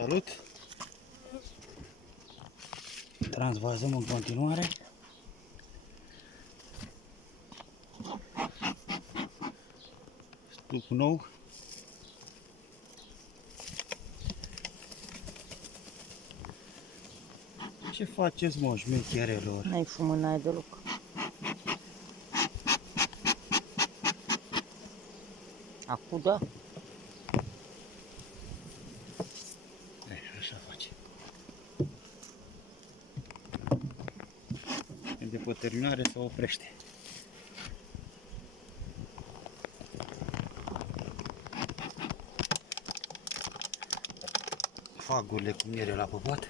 Salut! Transvazăm în continuare. Stup nou. Ce faceți, mă, șmecherelor? N-ai fumânaie deloc. Acum da. Așa face. De pe terminare se oprește. Fagurile cu miere la păpat.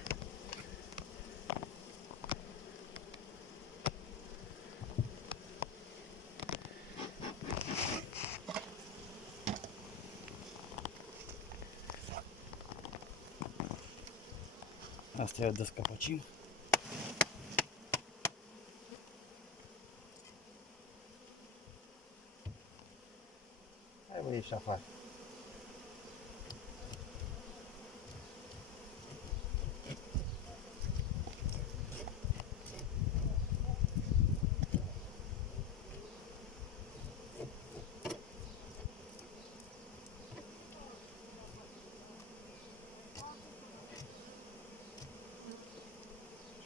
Asta e descapacim. Hai, bă, ieși afară.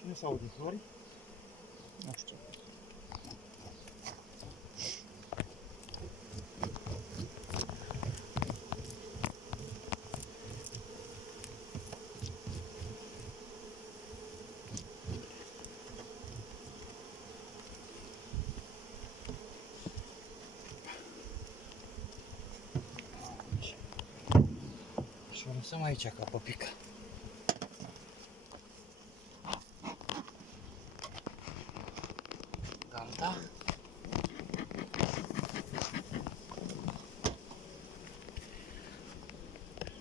Cine s-aude, Flori? Nu știu. Și o lăsăm aici ca păpica. Gata.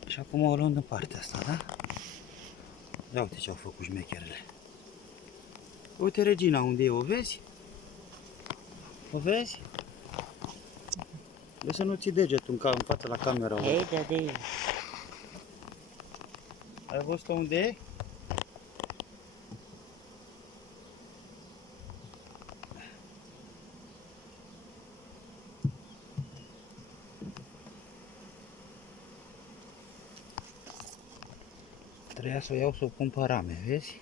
Și acum o luăm în partea asta, da? Ia uite ce au făcut șmecherele. Uite Regina unde e, o vezi? O vezi? De să nu ții degetul în fața la camera. Ei, de ei. Ai văzut unde e? Trebuia să o iau să o pun pe rame, vezi?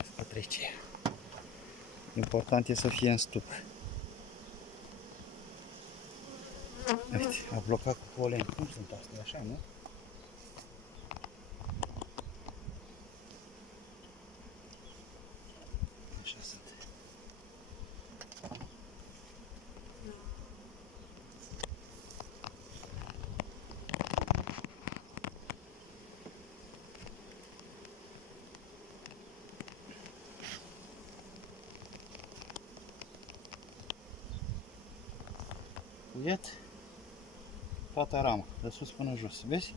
Asta trece. Important e să fie în stup. Uite, a blocat cu polen. Cum sunt astea, așa, nu? Așa sunt. Uite, toată rama, de sus până jos, vezi?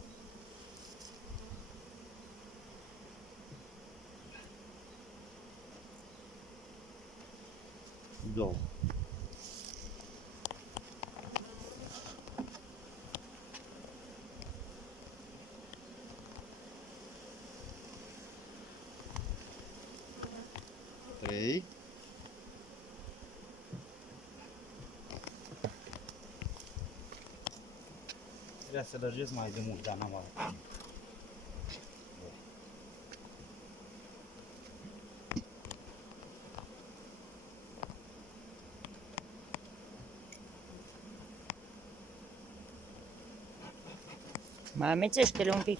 Două. Trei. Trebuia să lărgesc mai de mult, dar n-am avut. Mai amețește-le un pic.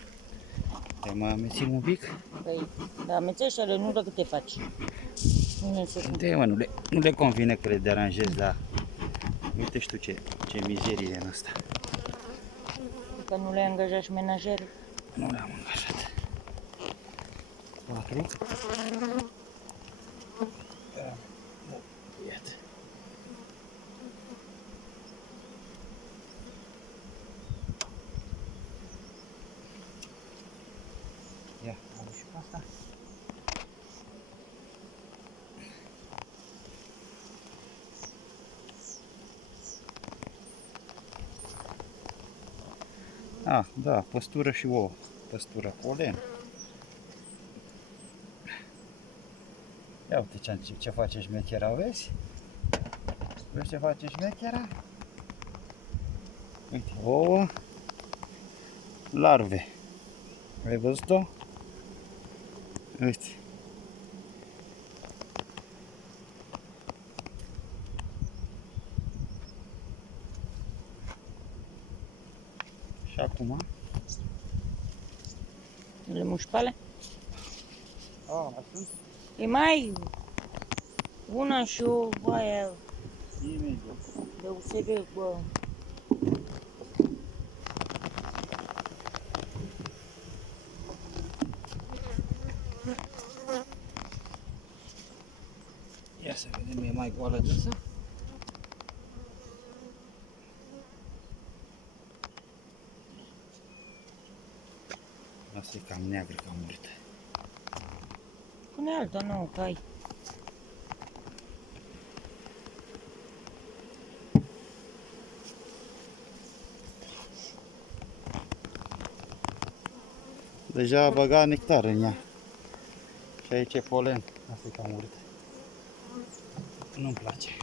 Te mai amețim un pic? Păi, dar amețește-le, nu de câte faci. Nu se Uite, mă, nu le convine că le deranjezi, dar uite și tu ce mizerie e în asta. că nu le-ai angajat și menajerul. Nu le-am angajat. 4. Iată. Ia, am și pe asta. Ah, da, păstură și ouă. Păstură, polen. Ia uite ce face șmechera, vezi? Vezi ce face șmechera? Uite, ouă, larve. Ai văzut-o? Uite. Și acum? Le muși pe alea? Mai sunt? E mai una și o aia Imediat. de USG, bă. Ia să vedem, e mai goală dânsă? Asta e cam neagră, cam urâtă. Pune alta nouă, că ai. Deja a băgat nectar în ea. Și aici e polen. Asta e cam urâtă. Nu-mi place.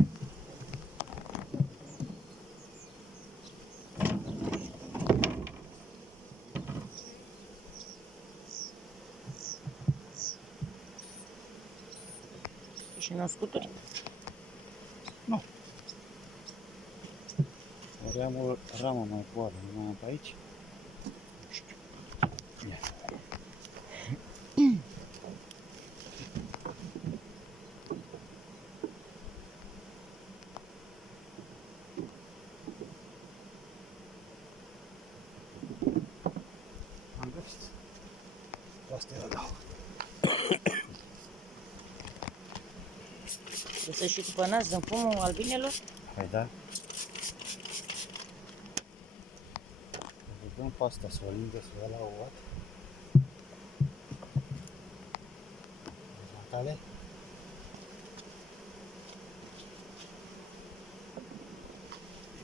Și născuturi. Nu. Ori am o ramă mai goală, nu mai am pe aici? Nu știu. Ia. Am găsit. Asta era dau. Să și tu pe nas din fumul albinelor? Păi da. Vedem pe asta să o lingă, să o ia la o oat. Tale.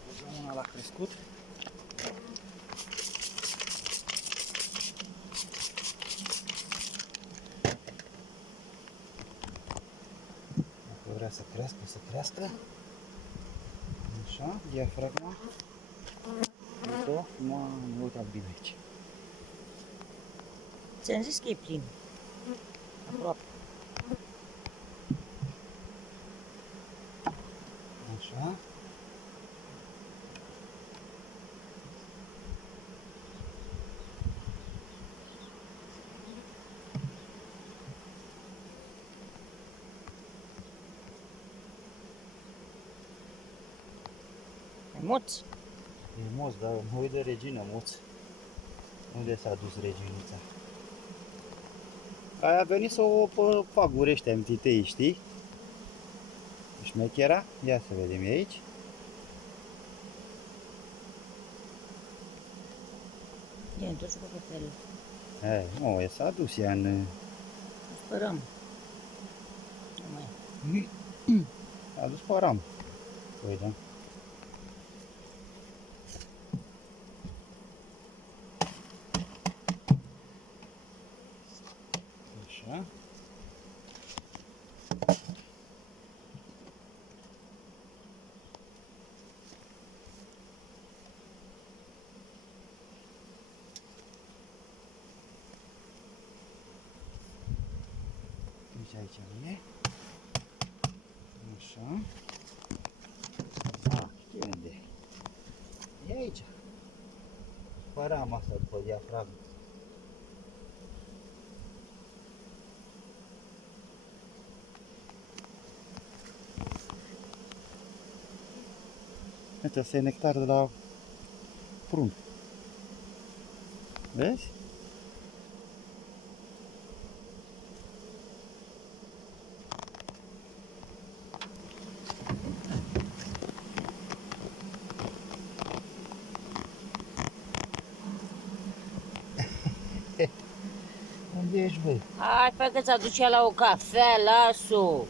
Băgăm una la crescut. Dacă vrea să crească, să crească. Așa, diafragma. Uite-o, m-am uitat bine aici. Ți-am zis că e plin. Aproape. Așa. E moț. E moț, dar mă uit de regină, moț. Unde s-a dus reginița? Aia a venit să o pagurește amtitei, știi? Șmechera? Ia să vedem, e aici. E întors cu căpele. Nu, s-a dus ea în... Sperăm. Nu mai. S-a dus pe ram. Uite. Așa. Deci aici e. Așa. Știi unde e? E aici. Pe rama asta după diafragmă. Uite, asta e nectar de la prun. Vezi? Unde ești, băi? Hai, fă că ți-aduce la o cafea, las-o.